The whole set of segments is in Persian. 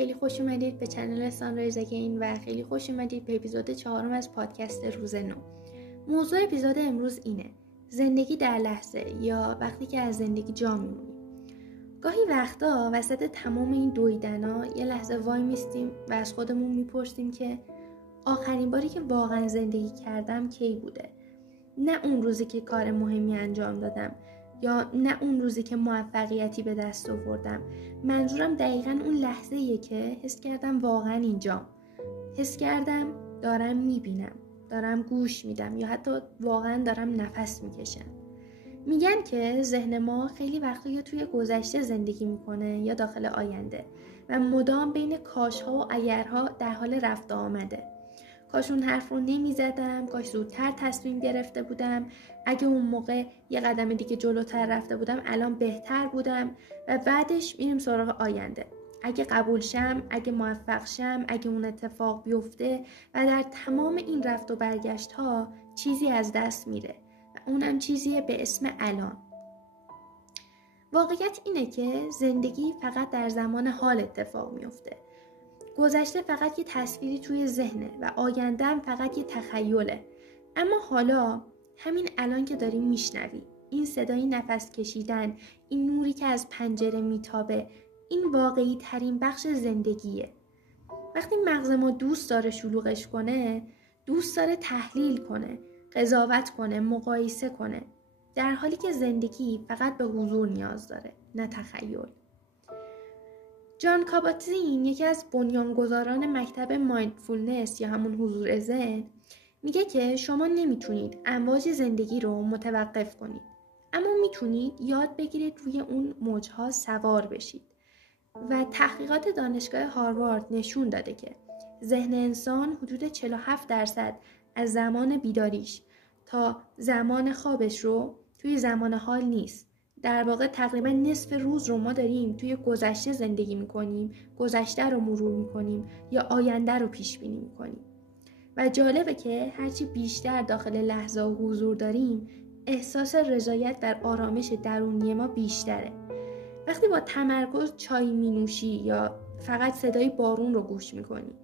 خیلی خوش اومدید به چنل سانرایز اگین و خیلی خوش اومدید به اپیزود 4 از پادکست روز نو. موضوع اپیزود امروز اینه: زندگی در لحظه، یا وقتی که از زندگی جا میمونیم. گاهی وقتا وسط تمام این دویدنا یه لحظه وای میستیم و از خودمون میپرسیم که آخرین باری که واقعا زندگی کردم کی بوده؟ نه اون روزی که کار مهمی انجام دادم، یا نه اون روزی که موفقیتی به دست آوردم. منظورم دقیقاً اون لحظه‌ایه که حس کردم واقعاً اینجام. حس کردم دارم میبینم، دارم گوش میدم، یا حتی واقعاً دارم نفس میکشم. میگن که ذهن ما خیلی وقتا یا توی گذشته زندگی میکنه یا داخل آینده و مدام بین کاشها و اگرها در حال رفت و آمده. کاش اون حرف رو نمی زدم، کاش زودتر تصمیم گرفته بودم، اگه اون موقع یه قدم دیگه جلوتر رفته بودم الان بهتر بودم. و بعدش میریم سراغ آینده. اگه قبول شم، اگه موفق شم، اگه اون اتفاق بیفته. و در تمام این رفت و برگشت ها چیزی از دست میره و اونم چیزیه به اسم الان. واقعیت اینه که زندگی فقط در زمان حال اتفاق میفته. گذشته فقط یه تصویری توی ذهنه و آینده هم فقط یه تخیله. اما حالا، همین الان که داریم میشنوی، این صدای نفس کشیدن، این نوری که از پنجره میتابه، این واقعی ترین بخش زندگیه. وقتی مغز ما دوست داره شلوغش کنه، دوست داره تحلیل کنه، قضاوت کنه، مقایسه کنه، در حالی که زندگی فقط به حضور نیاز داره، نه تخیل. جان کاباتزین، یکی از بنیانگذاران مکتب مایندفولنس یا همون حضور ذهن، میگه که شما نمیتونید امواج زندگی رو متوقف کنید، اما میتونید یاد بگیرید روی اون موجها سوار بشید. و تحقیقات دانشگاه هاروارد نشون داده که ذهن انسان حدود 47% از زمان بیداریش تا زمان خوابش رو توی زمان حال نیست. در واقع تقریبا نصف روز رو ما داریم توی گذشته زندگی میکنیم، گذشته رو مرور میکنیم یا آینده رو پیش بینی میکنیم. و جالبه که هرچی بیشتر داخل لحظه و حضور داریم، احساس رضایت و آرامش درونی ما بیشتره. وقتی با تمرکز چای مینوشی یا فقط صدای بارون رو گوش میکنی،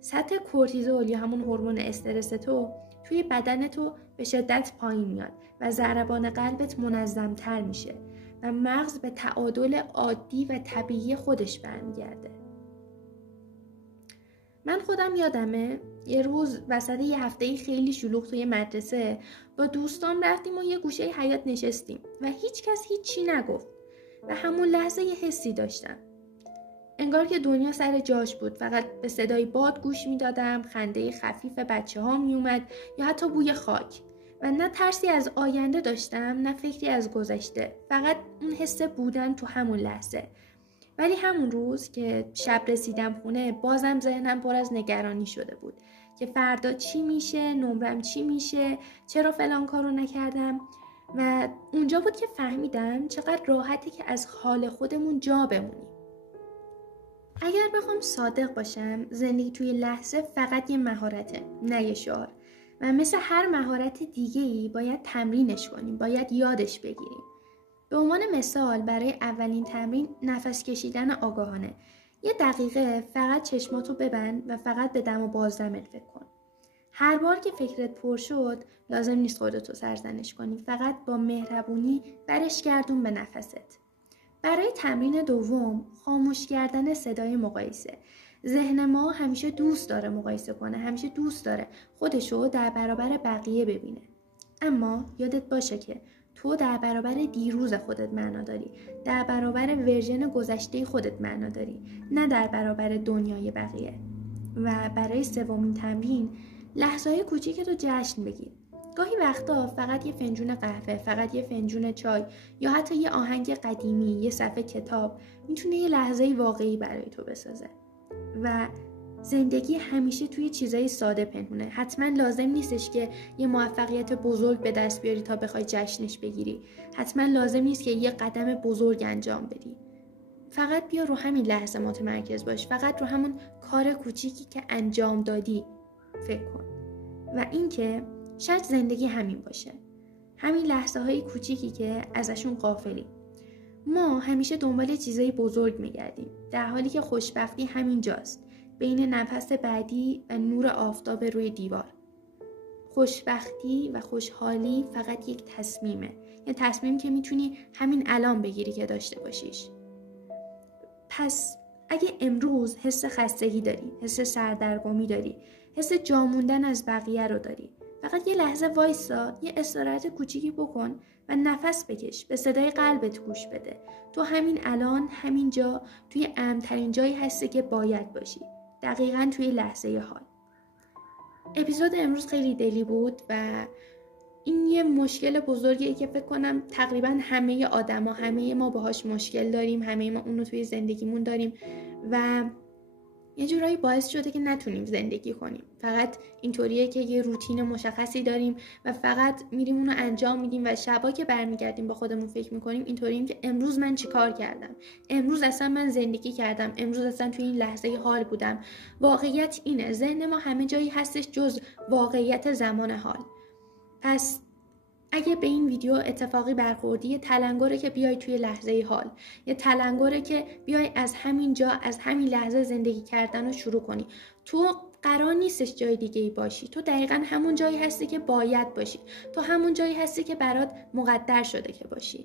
سطح کورتیزول یا همون هورمون استرس تو توی بدن تو به شدت پایین میاد و ضربان قلبت منظم‌تر میشه و مغز به تعادل عادی و طبیعی خودش برمیگرده. من خودم یادمه یه روز وسط یه هفته خیلی شلوغ توی مدرسه با دوستام رفتیم و یه گوشه حیاط نشستیم و هیچ کس هیچی نگفت و همون لحظه یه حسی داشتم. انگار که دنیا سر جاش بود. فقط به صدای باد گوش میدادم، خنده خفیف بچه‌ها میومد یا حتی بوی خاک. و نه ترسی از آینده داشتم، نه فکری از گذشته. فقط اون حس بودن تو همون لحظه. ولی همون روز که شب رسیدم خونه، بازم ذهنم پر از نگرانی شده بود که فردا چی میشه، نمرم چی میشه، چرا فلان کارو نکردم. و اونجا بود که فهمیدم چقدر راحته که از حال خودمون جا بمونیم. اگر بخوام صادق باشم، زندگی توی لحظه فقط یه مهارته، نه یه شعار. و مثل هر مهارت دیگه‌ای باید تمرینش کنیم، باید یادش بگیریم. به عنوان مثال، برای اولین تمرین نفس کشیدن آگاهانه. یه دقیقه فقط چشماتو ببند و فقط به دم و بازدمت فکر کن. هر بار که فکرت پر شد، لازم نیست خودتو سرزنش کنی، فقط با مهربونی برش گردون به نفست. برای تمرین دوم، خاموش کردن صدای مقایسه. ذهن ما همیشه دوست داره مقایسه کنه، همیشه دوست داره خودشو در برابر بقیه ببینه. اما یادت باشه که تو در برابر دیروز خودت معنا داری، در برابر ورژن گذشته خودت معنا داری، نه در برابر دنیای بقیه. و برای سومین تمرین، لحظه‌های کوچیک رو جشن بگیر. گاهی وقتا فقط یه فنجون قهوه، فقط یه فنجون چای یا حتی یه آهنگ قدیمی، یه صفحه کتاب میتونه یه لحظه واقعی برای تو بسازه. و زندگی همیشه توی چیزای ساده پنهونه. حتما لازم نیستش که یه موفقیت بزرگ به دست بیاری تا بخوای جشنش بگیری. حتما لازم نیست که یه قدم بزرگ انجام بدی. فقط بیا رو همین لحظه متمرکز باش. فقط رو همون کار کوچیکی که انجام دادی فکر کن. و اینکه شاید زندگی همین باشه. همین لحظه های کوچیکی که ازشون غافلی. ما همیشه دنبال چیزای بزرگ میگردیم، در حالی که خوشبختی همین جاست، بین نفس بعدی و نور آفتاب روی دیوار. خوشبختی و خوشحالی فقط یک تصمیمه، یه تصمیم که میتونی همین الان بگیری که داشته باشیش. پس اگه امروز حس خستگی داری، حس سردرگمی داری، حس جا موندن از بقیه رو داری، فقط یه لحظه وایسا، یه استراحت کوچیکی بکن و نفس بکش، به صدای قلبت گوش بده. تو همین الان، همین جا، توی امن‌ترین جایی هستی که باید باشی، دقیقاً توی لحظه حال. اپیزود امروز خیلی دلی بود و این یه مشکل بزرگیه که فکر کنم تقریبا همه ما باهاش مشکل داریم، همه ما اونو توی زندگیمون داریم و یه جورایی باعث شده که نتونیم زندگی کنیم. فقط اینطوریه که یه روتین مشخصی داریم و فقط میریم اونو انجام میدیم و شبا که برمیگردیم با خودمون فکر میکنیم اینطوریم که امروز من چیکار کردم، امروز اصلا من زندگی کردم، امروز اصلا توی این لحظه حال بودم. واقعیت اینه، ذهن ما همه جایی هستش جز واقعیت زمان حال. پس اگه به این ویدیو اتفاقی برخوردی، یه تلنگره که بیای توی لحظه حال، یه تلنگره که بیای از همین جا، از همین لحظه زندگی کردن رو شروع کنی. تو قرار نیستش جای دیگه ای باشی، تو دقیقاً همون جایی هستی که باید باشی، تو همون جایی هستی که برات مقدر شده که باشی.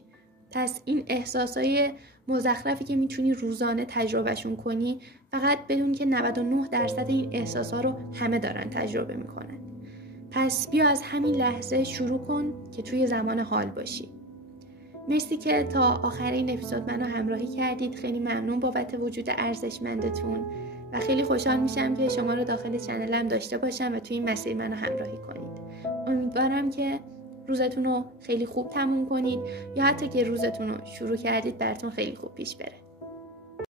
پس این احساسای مزخرفی که میتونی روزانه تجربهشون کنی، فقط بدون که 99% این احساسا رو همه دارن تجربه میکنن. پس بیا از همین لحظه شروع کن که توی زمان حال باشی. مرسی که تا آخر این اپیزود منو همراهی کردید. خیلی ممنون بابت وجود ارزشمندتون و خیلی خوشحال میشم که شما رو داخل چنلم داشته باشم و توی این مسیر منو همراهی کنید. امیدوارم که روزتون رو خیلی خوب تموم کنید یا حتی که روزتون رو شروع کردید براتون خیلی خوب پیش بره.